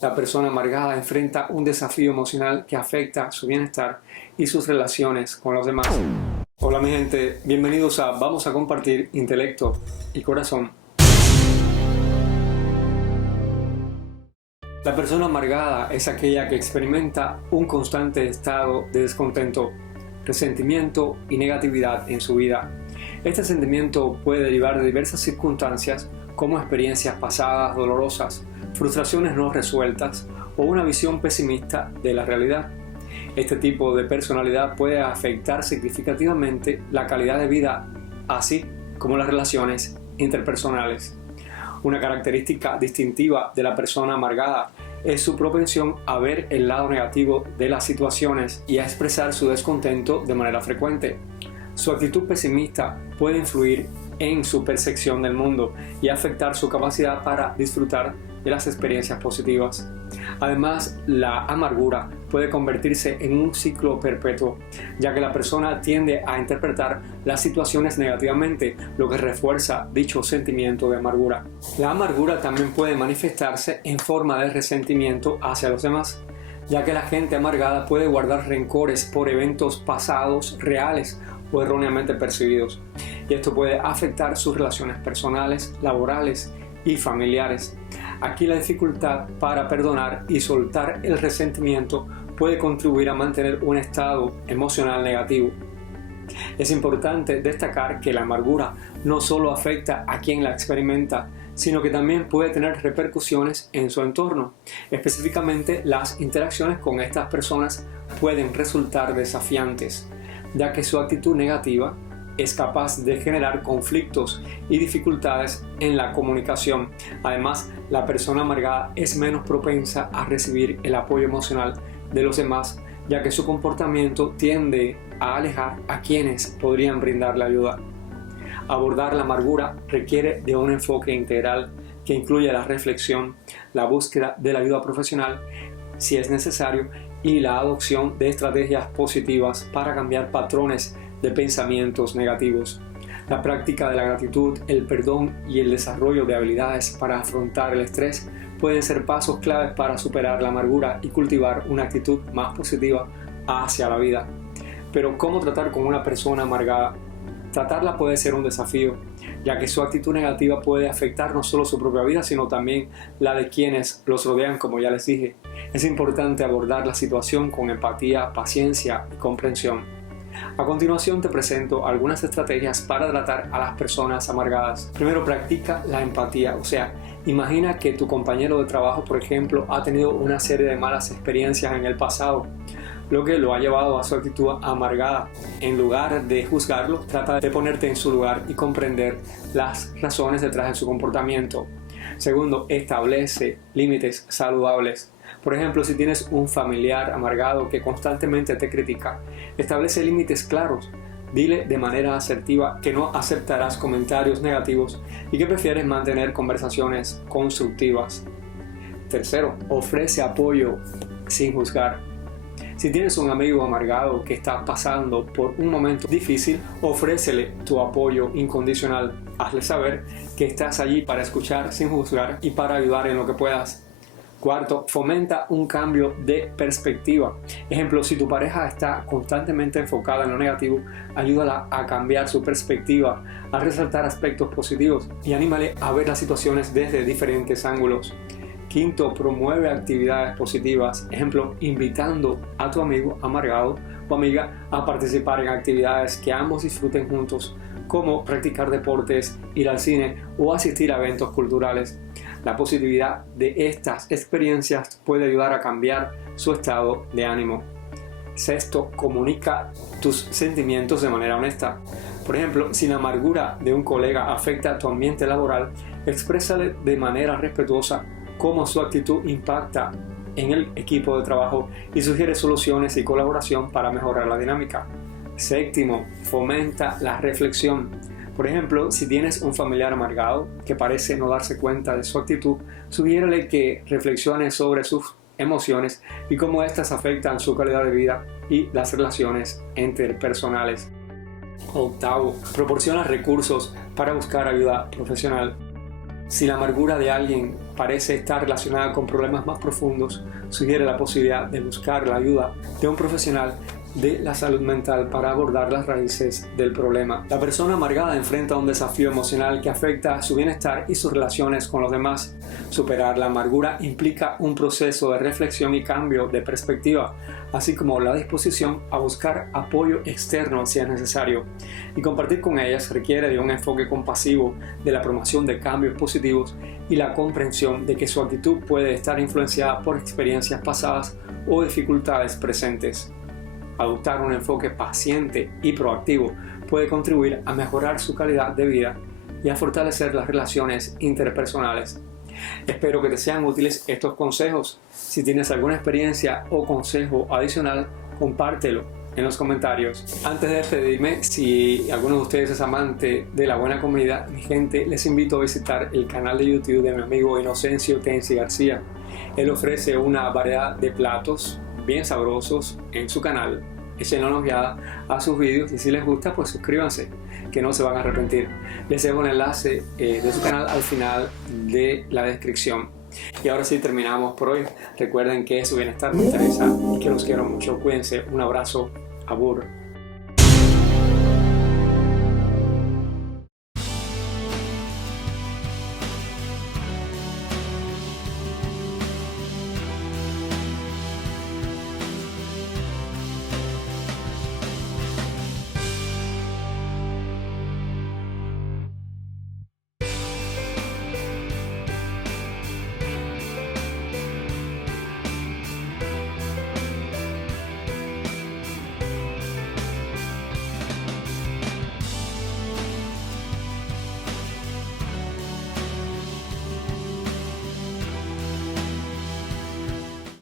La persona amargada enfrenta un desafío emocional que afecta su bienestar y sus relaciones con los demás. Hola mi gente, bienvenidos a Vamos a compartir intelecto y corazón. La persona amargada es aquella que experimenta un constante estado de descontento, resentimiento y negatividad en su vida. Este sentimiento puede derivar de diversas circunstancias como experiencias pasadas dolorosas, frustraciones no resueltas o una visión pesimista de la realidad. Este tipo de personalidad puede afectar significativamente la calidad de vida, así como las relaciones interpersonales. Una característica distintiva de la persona amargada es su propensión a ver el lado negativo de las situaciones y a expresar su descontento de manera frecuente. Su actitud pesimista puede influir en su percepción del mundo y afectar su capacidad para disfrutar de las experiencias positivas. Además, la amargura puede convertirse en un ciclo perpetuo, ya que la persona tiende a interpretar las situaciones negativamente, lo que refuerza dicho sentimiento de amargura. La amargura también puede manifestarse en forma de resentimiento hacia los demás, ya que la gente amargada puede guardar rencores por eventos pasados reales o erróneamente percibidos, y esto puede afectar sus relaciones personales, laborales y familiares. Aquí la dificultad para perdonar y soltar el resentimiento puede contribuir a mantener un estado emocional negativo. Es importante destacar que la amargura no solo afecta a quien la experimenta, sino que también puede tener repercusiones en su entorno. Específicamente, las interacciones con estas personas pueden resultar desafiantes, ya que su actitud negativa es capaz de generar conflictos y dificultades en la comunicación. Además, la persona amargada es menos propensa a recibir el apoyo emocional de los demás, ya que su comportamiento tiende a alejar a quienes podrían brindarle ayuda. Abordar la amargura requiere de un enfoque integral que incluye la reflexión, la búsqueda de la ayuda profesional si es necesario y la adopción de estrategias positivas para cambiar patrones de pensamientos negativos. La práctica de la gratitud, el perdón y el desarrollo de habilidades para afrontar el estrés pueden ser pasos claves para superar la amargura y cultivar una actitud más positiva hacia la vida. Pero ¿cómo tratar con una persona amargada? Tratarla puede ser un desafío, ya que su actitud negativa puede afectar no solo su propia vida, sino también la de quienes los rodean, como ya les dije. Es importante abordar la situación con empatía, paciencia y comprensión. A continuación te presento algunas estrategias para tratar a las personas amargadas. Primero, practica la empatía, o sea, imagina que tu compañero de trabajo, por ejemplo, ha tenido una serie de malas experiencias en el pasado, lo que lo ha llevado a su actitud amargada. En lugar de juzgarlo, trata de ponerte en su lugar y comprender las razones detrás de su comportamiento. Segundo, establece límites saludables. Por ejemplo, si tienes un familiar amargado que constantemente te critica, establece límites claros. Dile de manera asertiva que no aceptarás comentarios negativos y que prefieres mantener conversaciones constructivas. Tercero, ofrece apoyo sin juzgar. Si tienes un amigo amargado que está pasando por un momento difícil, ofrécele tu apoyo incondicional. Hazle saber que estás allí para escuchar sin juzgar y para ayudar en lo que puedas. Cuarto, fomenta un cambio de perspectiva. Ejemplo, si tu pareja está constantemente enfocada en lo negativo, ayúdala a cambiar su perspectiva, a resaltar aspectos positivos y anímale a ver las situaciones desde diferentes ángulos. Quinto, promueve actividades positivas. Ejemplo, invitando a tu amigo amargado o amiga a participar en actividades que ambos disfruten juntos, como practicar deportes, ir al cine o asistir a eventos culturales. La positividad de estas experiencias puede ayudar a cambiar su estado de ánimo. Sexto, comunica tus sentimientos de manera honesta. Por ejemplo, si la amargura de un colega afecta a tu ambiente laboral, exprésale de manera respetuosa cómo su actitud impacta en el equipo de trabajo y sugiere soluciones y colaboración para mejorar la dinámica. Séptimo, fomenta la reflexión. Por ejemplo, si tienes un familiar amargado que parece no darse cuenta de su actitud, sugiérele que reflexione sobre sus emociones y cómo éstas afectan su calidad de vida y las relaciones interpersonales. Octavo, proporciona recursos para buscar ayuda profesional. Si la amargura de alguien parece estar relacionada con problemas más profundos, sugiere la posibilidad de buscar la ayuda de un profesional de la salud mental para abordar las raíces del problema. La persona amargada enfrenta un desafío emocional que afecta a su bienestar y sus relaciones con los demás. Superar la amargura implica un proceso de reflexión y cambio de perspectiva, así como la disposición a buscar apoyo externo si es necesario. Y compartir con ellas requiere de un enfoque compasivo, de la promoción de cambios positivos y la comprensión de que su actitud puede estar influenciada por experiencias pasadas o dificultades presentes. Adoptar un enfoque paciente y proactivo puede contribuir a mejorar su calidad de vida y a fortalecer las relaciones interpersonales. Espero que te sean útiles estos consejos. Si tienes alguna experiencia o consejo adicional, compártelo en los comentarios. Antes de despedirme, si alguno de ustedes es amante de la buena comida, mi gente, les invito a visitar el canal de YouTube de mi amigo Inocencio Tensi García. Él ofrece una variedad de platos bien sabrosos en su canal. Echen una ojeada a sus vídeos y si les gusta, pues suscríbanse, que no se van a arrepentir. Les dejo un enlace de su canal al final de la descripción. Y ahora sí, terminamos por hoy. Recuerden que su bienestar me interesa y que los quiero mucho. Cuídense. Un abrazo. Abur.